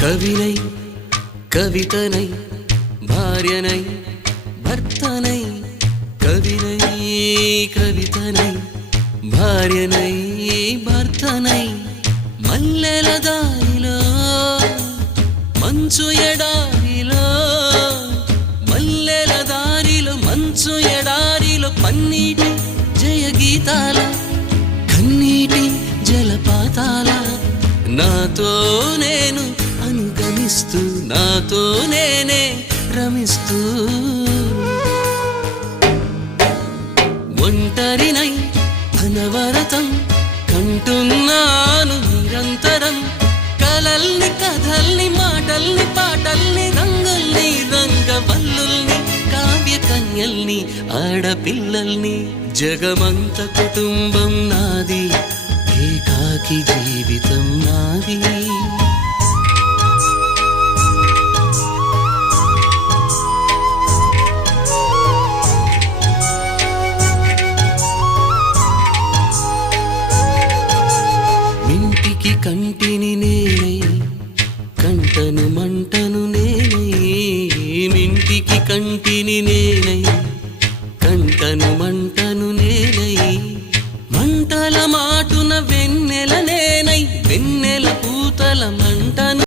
కవినై కవితనై భార్యనై భర్తనై కవినై కవితనై భార్యనై భర్తనై మల్లెల దారిలో మంచు ఎడారిలో మల్లెల దారిలో మంచు ఎడారిలో పన్నీటి జయ గీతాల కన్నీటి జలపాతాల నాతో నేను అనుగమిస్తూ నాతో నేనే రమిస్తూ ఒంటరినై అనవరతం కంటున్నాను నిరంతరం కలల్ని కథల్ని మాటల్ని పాటల్ని రంగుల్ని రంగవల్లుల్ని కావ్య కన్యల్ని ఆడపిల్లల్ని జగమంత కుటుంబం నాది ఏకాకి జీవితం నాది మింటికి కంటిని నేనై కంటను మంటను నేనై మింటికి కంటిని నేనై కంటను మంట